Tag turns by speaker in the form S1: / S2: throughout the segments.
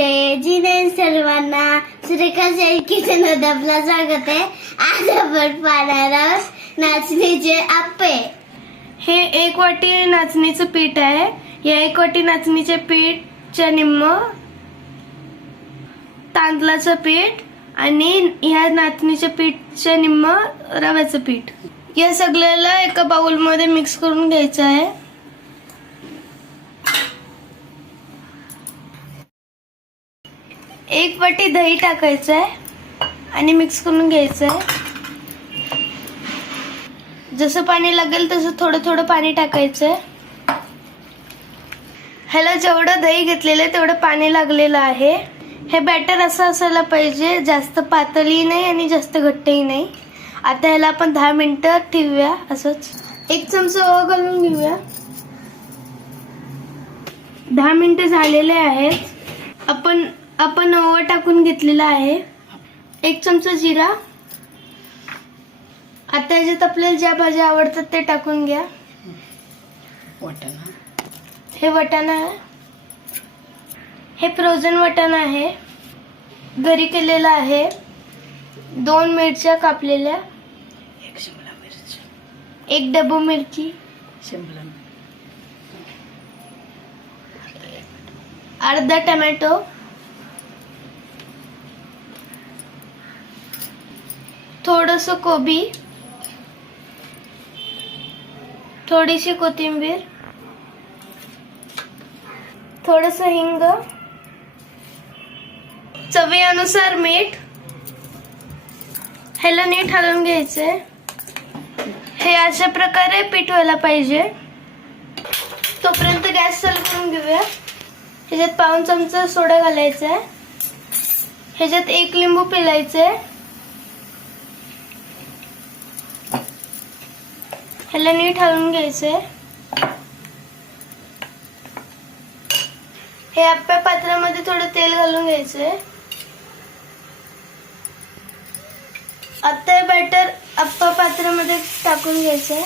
S1: जिने सर्वांना श्रीकांत किचन आपलं स्वागत आहे. आज आपण पाहणार आहोत नाचणीचे आप्पे.
S2: हे एक वाटी नाचणीचं पीठ आहे. या एक वाटी नाचणीचे पीठच्या निम्म तांदळाचं पीठ आणि ह्या नाचणीच्या पीठच्या निम्म रव्याचं पीठ. या सगळ्याला एका बाउलमध्ये मिक्स करून घ्यायचं आहे. एक वाटी दही टाकायचं आहे आणि मिक्स करून घ्यायचं आहे जसं पाणी लागेल तसं थोडं थोडं पाणी टाकायचं आहे ह्याला जेवढं दही घेतलेलं आहे तेवढं पाणी लागलेलं आहे. हे बॅटर असं असायला पाहिजे जास्त पातळी नाही आणि जास्त घट्टही नाही. आता ह्याला आपण दहा मिनटं ठेवूया असंच. एक चमचा ओवा घालून घेऊया. दहा मिनटं झालेले आहेत. आपण आपण ओवा टाकून घेतलेला आहे. एक चमचा जिरा. आता याच्यात आपल्याला ज्या भाज्या आवडतात ते टाकून घ्या.
S3: वाटाणा.
S2: हे वटाणा आहे. हे फ्रोझन वटाणा आहे. घरी केलेलं आहे. दोन मिरच्या कापलेल्या.
S3: एक शिमला मिरची.
S2: एक डबू मिरची.
S3: शिमला
S2: अर्धा टमॅटो. थोडंसं कोबी थोडीशी कोथिंबीर थोडंसं हिंग चवीनुसार मीठ ह्याला नीट हलवून घ्यायचंय हे अशा प्रकारे पीठ व्हायला पाहिजे. तोपर्यंत गॅस चालू करून घेऊया. ह्याच्यात पाऊन चमचा सोडा घालायचा आहे. ह्याच्यात एक लिंबू पिलायचं. आहे ह्याला नीट हलवून आहे हे आपल्या पात्रामध्ये थोडं तेल घालून घ्यायचंय. आता हे बॅटर आप्पा पात्रामध्ये टाकून घ्यायचंय.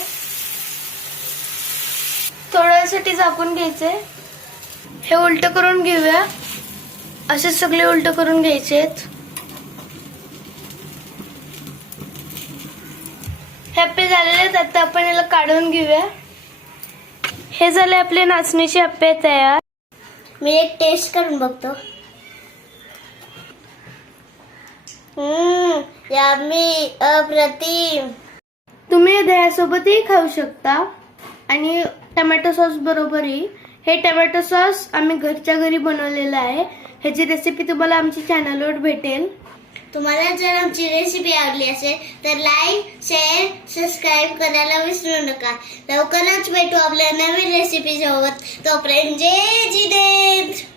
S2: थोड्यासाठी झाकून घ्यायचंय. हे उलट करून घेऊया. असे सगळे उलट करून घ्यायचे आहेत हे झालेले आहेत आता आपण काढून घेऊया. हे झाले आपले नाचणीचे अप्पे तयार.
S1: मी एक टेस्ट करून बघतो. हम्म यम्मी अप्रतिम.
S2: तुम्ही दह्यासोबतही खाऊ शकता. आणि टमॅटो सॉस बरोबरही हे टमॅटो सॉस आम्ही घरच्या घरी बनवलेलं आहे. ह्याची रेसिपी तुम्हाला आमच्या चॅनलवर भेटेल.
S1: तुम्हाला जर आमची रेसिपी आवडली असेल तर लाईक शेअर सबस्क्राईब करायला विसरू नका. लवकरच भेटू आपल्या नवीन रेसिपी सोबत. तोपर्यंत जय जिदेंद्र